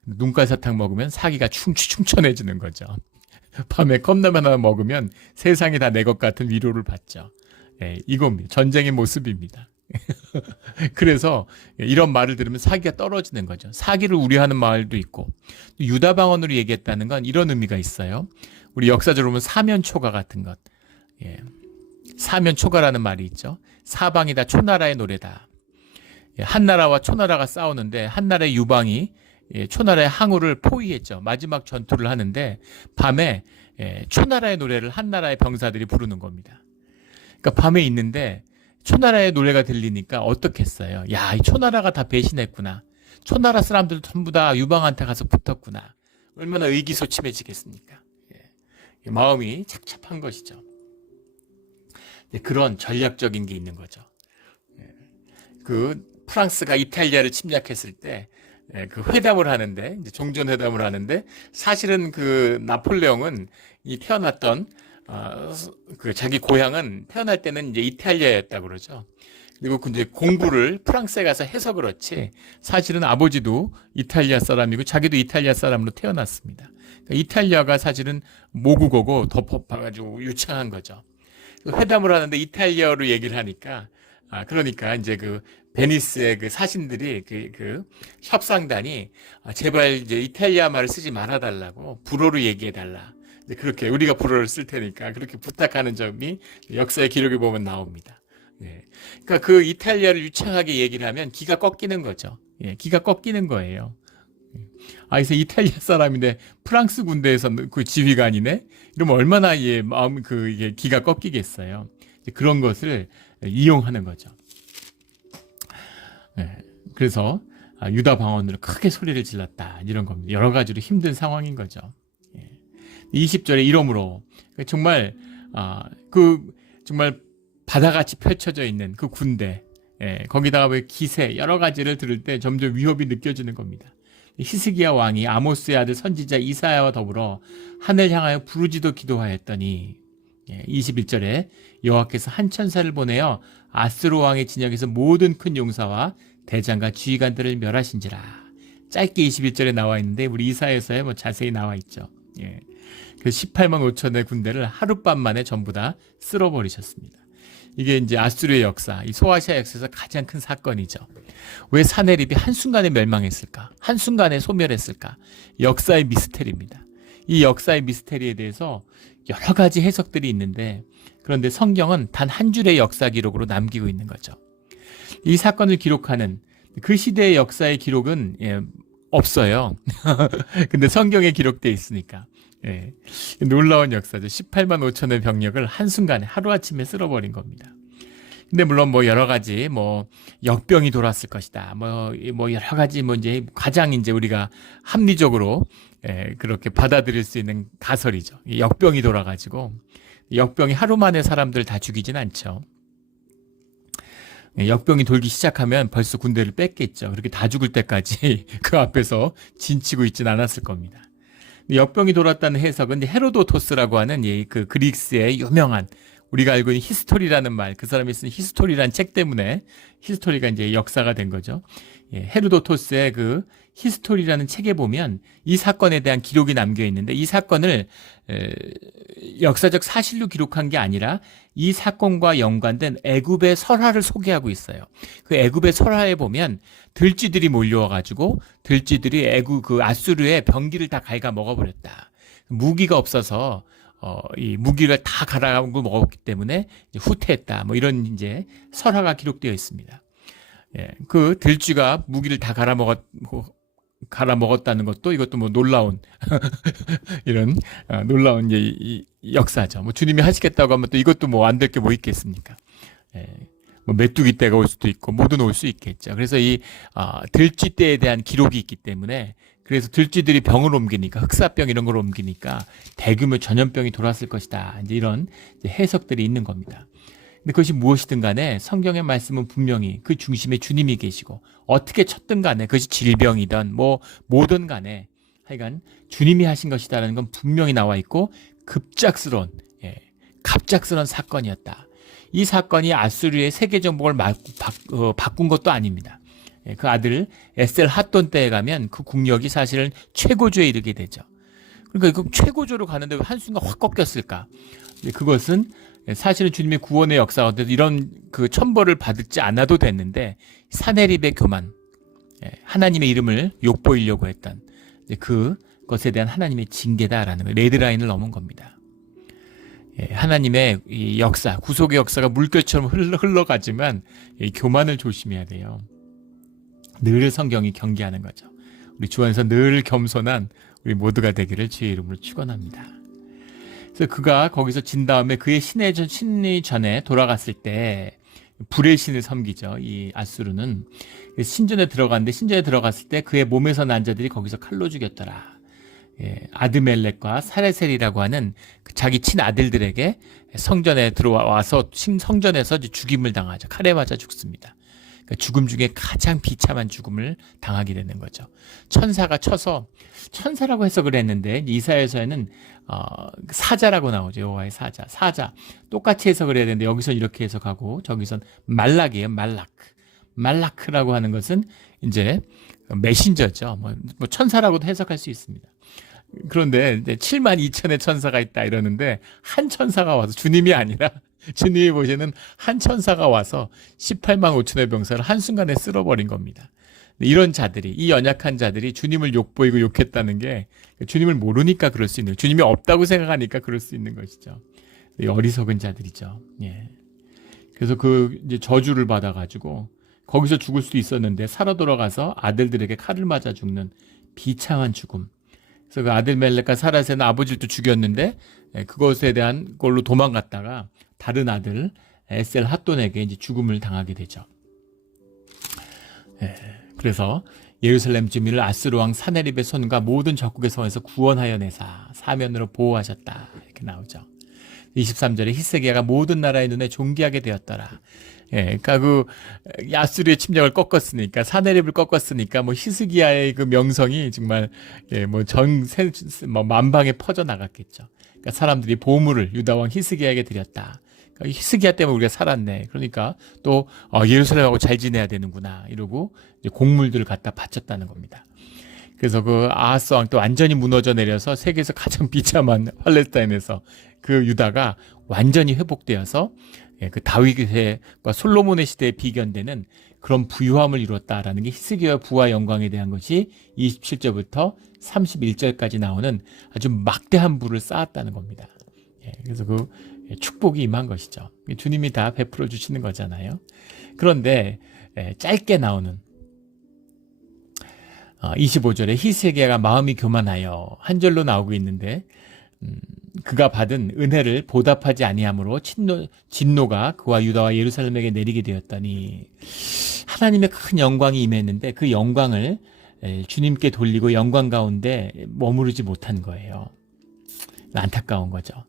눈깔 사탕 먹으면 사기가 충천해지는 거죠. 밤에 컵라면 하나 먹으면 세상이 다 내 것 같은 위로를 받죠. 이겁니다. 전쟁의 모습입니다. 그래서 이런 말을 들으면 사기가 떨어지는 거죠. 사기를 우려하는 말도 있고, 유다 방언으로 얘기했다는 건 이런 의미가 있어요. 우리 역사적으로 보면 사면초가 같은 것. 사면초가라는 말이 있죠. 사방이 다 초나라의 노래다. 한 나라와 초나라가 싸우는데 한 나라의 유방이 초나라의 항우를 포위했죠. 마지막 전투를 하는데 밤에 초나라의 노래를 한 나라의 병사들이 부르는 겁니다. 그러니까 밤에 있는데 초나라의 노래가 들리니까 어떻겠어요? 야, 이 초나라가 다 배신했구나. 초나라 사람들 전부 다 유방한테 가서 붙었구나. 얼마나 의기소침해지겠습니까? 마음이 착잡한 것이죠. 그런 전략적인 게 있는 거죠. 그 프랑스가 이탈리아를 침략했을 때 그 회담을 하는데, 이제 종전회담을 하는데, 사실은 그 나폴레옹은 이 태어났던 그 자기 고향은 태어날 때는 이제 이탈리아였다 그러죠. 그리고 이제 공부를 프랑스에 가서 해서 그렇지, 사실은 아버지도 이탈리아 사람이고 자기도 이탈리아 사람으로 태어났습니다. 그러니까 이탈리아가 사실은 모국어고 덮어봐가지고 유창한 거죠. 회담을 하는데 이탈리아어로 얘기를 하니까, 그러니까 이제 그 베니스의 그 사신들이 그 협상단이 제발 이제 이탈리아 말을 쓰지 말아달라고 불어로 얘기해달라. 그렇게 우리가 불어를 쓸 테니까 그렇게 부탁하는 점이 역사의 기록에 보면 나옵니다. 그러니까 그 이탈리아를 유창하게 얘기를 하면 기가 꺾이는 거죠. 기가 꺾이는 거예요. 그래서 이탈리아 사람인데 프랑스 군대에서 그 지휘관이네? 이러면 얼마나 마음 이게 기가 꺾이겠어요. 그런 것을 이용하는 거죠. 그래서 유다 방언으로 크게 소리를 질렀다. 이런 겁니다. 여러 가지로 힘든 상황인 거죠. 20절에 이러므로 정말 정말 바다같이 펼쳐져 있는 그 군대, 거기다가 왜 기세 여러 가지를 들을 때 점점 위협이 느껴지는 겁니다. 히스기야 왕이 아모스의 아들 선지자 이사야와 더불어 하늘 향하여 부르짖어 기도하였더니 21절에 여호와께서 한 천사를 보내어 아스로 왕의 진영에서 모든 큰 용사와 대장과 지휘관들을 멸하신지라. 짧게 21절에 나와 있는데 우리 이사야서에 뭐 자세히 나와 있죠. 그 18만 5천의 군대를 하룻밤 만에 전부 다 쓸어버리셨습니다. 이게 이제 아수르의 역사, 이 소아시아 역사에서 가장 큰 사건이죠. 왜 산헤립이 한순간에 멸망했을까? 한순간에 소멸했을까? 역사의 미스테리입니다. 이 역사의 미스테리에 대해서 여러 가지 해석들이 있는데, 그런데 성경은 단 한 줄의 역사 기록으로 남기고 있는 거죠. 이 사건을 기록하는 그 시대의 역사의 기록은 없어요. 근데 성경에 기록되어 있으니까. 놀라운 역사죠. 18만 5천의 병력을 한순간에 하루아침에 쓸어버린 겁니다. 근데 물론 뭐 여러 가지 역병이 돌았을 것이다. 뭐 여러 가지 이제 가장 이제 우리가 합리적으로 그렇게 받아들일 수 있는 가설이죠. 역병이 돌아가지고 역병이 하루 만에 사람들 다 죽이진 않죠. 역병이 돌기 시작하면 벌써 군대를 뺐겠죠. 그렇게 다 죽을 때까지 그 앞에서 진치고 있진 않았을 겁니다. 역병이 돌았다는 해석은 이제 헤로도토스라고 하는 그 그리스의 유명한 우리가 알고 있는 히스토리라는 말, 그 사람이 쓴 히스토리라는 책 때문에 히스토리가 이제 역사가 된 거죠. 헤로도토스의 그 히스토리라는 책에 보면 이 사건에 대한 기록이 남겨 있는데 이 사건을 역사적 사실로 기록한 게 아니라 이 사건과 연관된 애굽의 설화를 소개하고 있어요. 그 애굽의 설화에 보면 들쥐들이 몰려와 가지고 들쥐들이 애굽 그 아수르의 병기를 다 갉아 먹어버렸다. 무기가 없어서 이 무기를 다 갈아가고 먹었기 때문에 후퇴했다. 뭐 이런 이제 설화가 기록되어 있습니다. 그 들쥐가 무기를 다 갈아먹었다는 것도 이것도 뭐 놀라운 이런 놀라운 이제 이 역사죠. 뭐 주님이 하시겠다고 하면 또 이것도 뭐 안 될 게 뭐 있겠습니까? 뭐 메뚜기 떼가 올 수도 있고 뭐든 올 수 있겠죠. 그래서 이 들쥐 떼에 대한 기록이 있기 때문에 그래서 들쥐들이 병을 옮기니까 흑사병 이런 걸 옮기니까 대규모 전염병이 돌았을 것이다. 이제 이런 이제 해석들이 있는 겁니다. 근데 그것이 무엇이든 간에 성경의 말씀은 분명히 그 중심에 주님이 계시고 어떻게 쳤든 간에 그것이 질병이든 뭐 뭐든 간에 하여간 주님이 하신 것이다라는 건 분명히 나와 있고 갑작스러운 사건이었다. 이 사건이 아수르의 세계 정복을 바꾼 것도 아닙니다. 그 아들 에셀 핫돈 때에 가면 그 국력이 사실은 최고조에 이르게 되죠. 그러니까 그 최고조로 가는데 왜 한순간 확 꺾였을까? 그것은 사실은 주님의 구원의 역사가 이런 그 천벌을 받지 않아도 됐는데 사네립의 교만, 하나님의 이름을 욕보이려고 했던 그것에 대한 하나님의 징계다라는 거, 레드라인을 넘은 겁니다. 하나님의 이 역사, 구속의 역사가 물결처럼 흘러가지만 이 교만을 조심해야 돼요. 늘 성경이 경계하는 거죠. 우리 주 안에서 늘 겸손한 우리 모두가 되기를 주의 이름으로 축원합니다. 그래서 그가 거기서 진 다음에 그의 신이 전에 돌아갔을 때 불의 신을 섬기죠. 이 아수르는 신전에 들어갔는데 신전에 들어갔을 때 그의 몸에서 난 자들이 거기서 칼로 죽였더라. 아드멜렉과 사레셀이라고 하는 자기 친아들들에게 성전에 들어와서 성전에서 죽임을 당하죠. 칼에 맞아 죽습니다. 그러니까 죽음 중에 가장 비참한 죽음을 당하게 되는 거죠. 천사가 쳐서 천사라고 해석을 했는데 이사야서에는 사자라고 나오죠. 여호와의 사자 똑같이 해석을 해야 되는데 여기서 이렇게 해석하고 저기선 말락이에요. 말라크라고 하는 것은 이제 메신저죠. 뭐 천사라고도 해석할 수 있습니다. 그런데 이제 7만 2천의 천사가 있다 이러는데 한 천사가 와서 주님이 아니라 주님이 보시는 한 천사가 와서 18만 5천의 병사를 한순간에 쓸어버린 겁니다. 이런 자들이, 이 연약한 자들이 주님을 욕보이고 욕했다는 게 주님을 모르니까 그럴 수 있는, 주님이 없다고 생각하니까 그럴 수 있는 것이죠. 어리석은 자들이죠. 그래서 이제 저주를 받아가지고 거기서 죽을 수도 있었는데 살아 돌아가서 아들들에게 칼을 맞아 죽는 비참한 죽음. 그래서 그 아들 멜렉과 사라세는 아버지를 또 죽였는데 그것에 대한 걸로 도망갔다가 다른 아들 에셀 핫돈에게 이제 죽음을 당하게 되죠. 그래서 예루살렘 주민을 아스루 왕 사네립의 손과 모든 적국의 손에서 구원하여 내사 사면으로 보호하셨다. 이렇게 나오죠. 23절에 히스기야가 모든 나라의 눈에 존귀하게 되었더라. 그러니까 아수르의 침략을 꺾었으니까 사네립을 꺾었으니까 뭐 히스기야의 그 명성이 정말 뭐 만방에 퍼져 나갔겠죠. 그러니까 사람들이 보물을 유다 왕 히스기야에게 드렸다. 그러니까 히스기야 때문에 우리가 살았네. 그러니까 또 예루살렘하고 잘 지내야 되는구나 이러고 이제 곡물들을 갖다 바쳤다는 겁니다. 그래서 그 아하스 왕 또 완전히 무너져 내려서 세계에서 가장 비참한 팔레스타인에서 그 유다가 완전히 회복되어서 그 다윗과 솔로몬의 시대에 비견되는 그런 부유함을 이뤘다라는 게 히스기야의 부와 영광에 대한 것이 27절부터 31절까지 나오는 아주 막대한 부를 쌓았다는 겁니다. 그래서 그 축복이 임한 것이죠. 주님이 다 베풀어 주시는 거잖아요. 그런데 짧게 나오는 25절에 히스기야가 마음이 교만하여 한 절로 나오고 있는데 그가 받은 은혜를 보답하지 아니하므로 진노가 그와 유다와 예루살렘에게 내리게 되었더니 하나님의 큰 영광이 임했는데 그 영광을 주님께 돌리고 영광 가운데 머무르지 못한 거예요. 안타까운 거죠.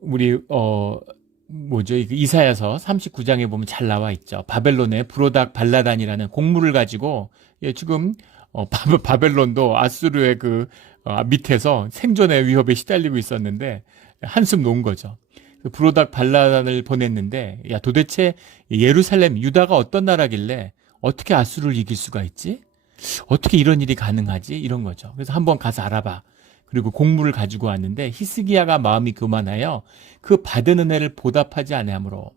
우리 이사야서 39장에 보면 잘 나와 있죠. 바벨론의 브로닥 발라단이라는 곡물을 가지고 지금 바벨론도 아수르의 밑에서 생존의 위협에 시달리고 있었는데 한숨 놓은 거죠. 브로닥 발란을 보냈는데, 야, 도대체 예루살렘, 유다가 어떤 나라길래 어떻게 아수르를 이길 수가 있지? 어떻게 이런 일이 가능하지? 이런 거죠. 그래서 한번 가서 알아봐. 그리고 공물을 가지고 왔는데 히스기야가 마음이 교만하여 그 받은 은혜를 보답하지 아니하므로,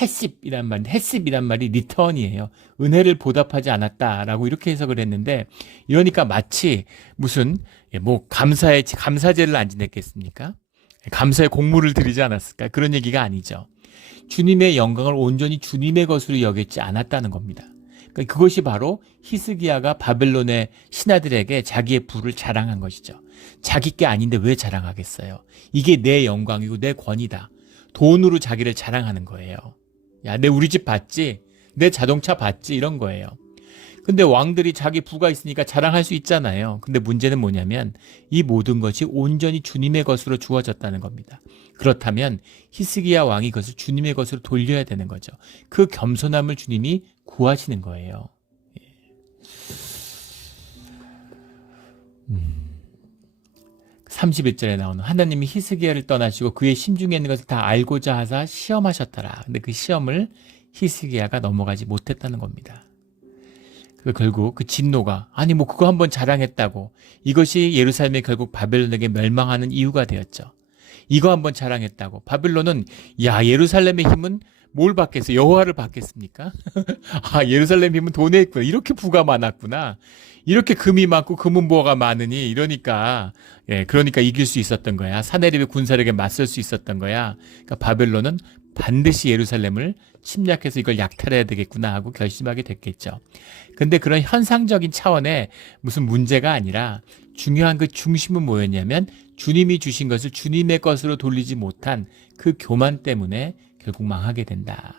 햇십이란 말이 리턴이에요. 은혜를 보답하지 않았다라고 이렇게 해석을 했는데, 이러니까 마치 무슨 감사제를 안 지냈겠습니까? 감사의 공물을 드리지 않았을까? 그런 얘기가 아니죠. 주님의 영광을 온전히 주님의 것으로 여겼지 않았다는 겁니다. 그러니까 그것이 바로 히스기야가 바벨론의 신하들에게 자기의 부를 자랑한 것이죠. 자기 게 아닌데 왜 자랑하겠어요? 이게 내 영광이고 내 권위다. 돈으로 자기를 자랑하는 거예요. 야, 내 우리 집 봤지? 내 자동차 봤지? 이런 거예요. 근데 왕들이 자기 부가 있으니까 자랑할 수 있잖아요. 근데 문제는 뭐냐면 이 모든 것이 온전히 주님의 것으로 주어졌다는 겁니다. 그렇다면 히스기야 왕이 그것을 주님의 것으로 돌려야 되는 거죠. 그 겸손함을 주님이 구하시는 거예요. 31절에 나오는 하나님이 히스기야를 떠나시고 그의 심중에 있는 것을 다 알고자 하사 시험하셨더라. 근데 그 시험을 히스기야가 넘어가지 못했다는 겁니다. 결국 그 진노가 그거 한번 자랑했다고 이것이 예루살렘이 결국 바벨론에게 멸망하는 이유가 되었죠. 이거 한번 자랑했다고 바벨론은 예루살렘의 힘은 뭘 받겠어? 여호와를 받겠습니까? 예루살렘 힘은 돈에 있구나. 이렇게 부가 많았구나. 이렇게 금이 많고 금은보화가 많으니 그러니까 이길 수 있었던 거야. 사내립의 군사력에 맞설 수 있었던 거야. 그러니까 바벨론은 반드시 예루살렘을 침략해서 이걸 약탈해야 되겠구나 하고 결심하게 됐겠죠. 근데 그런 현상적인 차원의 무슨 문제가 아니라 중요한 그 중심은 뭐였냐면 주님이 주신 것을 주님의 것으로 돌리지 못한 그 교만 때문에 결국 망하게 된다.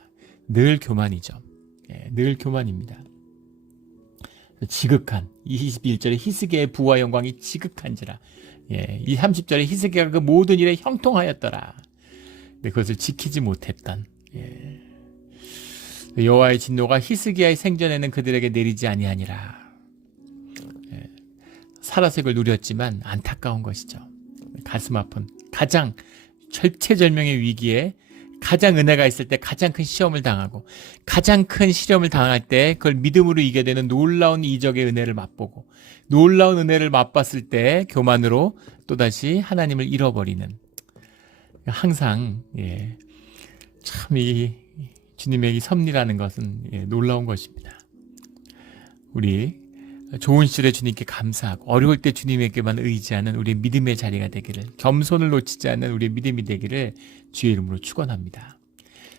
늘 교만이죠. 늘 교만입니다. 지극한 21절에 히스기야의 부와 영광이 지극한지라. 이 30절에 히스기야가 그 모든 일에 형통하였더라. 근데 그것을 지키지 못했던 여호와의 진노가 히스기야의 생전에는 그들에게 내리지 아니하니라. 살아색을 누렸지만 안타까운 것이죠. 가슴 아픈 가장 절체절명의 위기에 가장 은혜가 있을 때 가장 큰 시험을 당하고 가장 큰 시험을 당할 때 그걸 믿음으로 이겨야 되는 놀라운 이적의 은혜를 맛보고 놀라운 은혜를 맛봤을 때 교만으로 또다시 하나님을 잃어버리는 항상 참 이 주님의 이 섭리라는 것은 놀라운 것입니다. 우리 좋은 시절에 주님께 감사하고 어려울 때 주님에게만 의지하는 우리의 믿음의 자리가 되기를 겸손을 놓치지 않는 우리의 믿음이 되기를 주의 이름으로 축원합니다.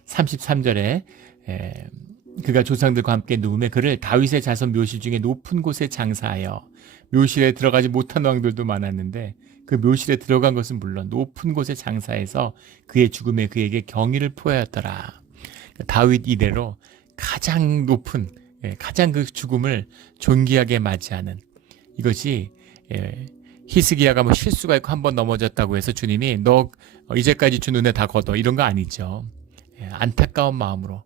33절에 그가 조상들과 함께 누움에 그를 다윗의 자손 묘실 중에 높은 곳에 장사하여 묘실에 들어가지 못한 왕들도 많았는데 그 묘실에 들어간 것은 물론 높은 곳에 장사해서 그의 죽음에 그에게 경의를 표하였더라. 다윗 이래로 가장 높은 가장 그 죽음을 존귀하게 맞이하는 이것이 히스기야가 실수가 있고 한번 넘어졌다고 해서 주님이 너 이제까지 준 은혜 다 걷어 이런 거 아니죠. 안타까운 마음으로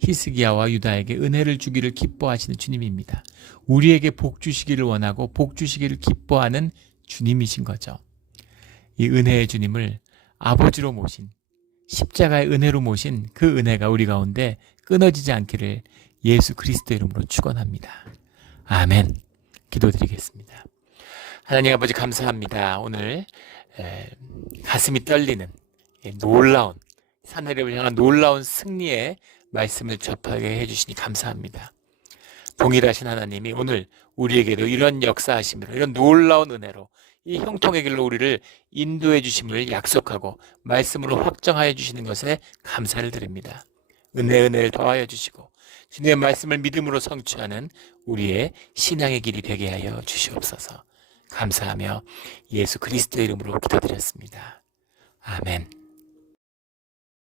히스기야와 유다에게 은혜를 주기를 기뻐하시는 주님입니다. 우리에게 복 주시기를 원하고 복 주시기를 기뻐하는 주님이신 거죠. 이 은혜의 주님을 아버지로 모신 십자가의 은혜로 모신 그 은혜가 우리 가운데 끊어지지 않기를 예수 그리스도 이름으로 축원합니다. 아멘. 기도드리겠습니다. 하나님 아버지 감사합니다. 오늘 가슴이 떨리는 놀라운 하늘을 향한 놀라운 승리의 말씀을 접하게 해주시니 감사합니다. 동일하신 하나님이 오늘 우리에게도 이런 역사하심으로 이런 놀라운 은혜로 이 형통의 길로 우리를 인도해 주심을 약속하고 말씀으로 확정하여 주시는 것에 감사를 드립니다. 은혜를 더하여 주시고 주님의 말씀을 믿음으로 성취하는 우리의 신앙의 길이 되게 하여 주시옵소서. 감사하며 예수 그리스도의 이름으로 기도드렸습니다. 아멘.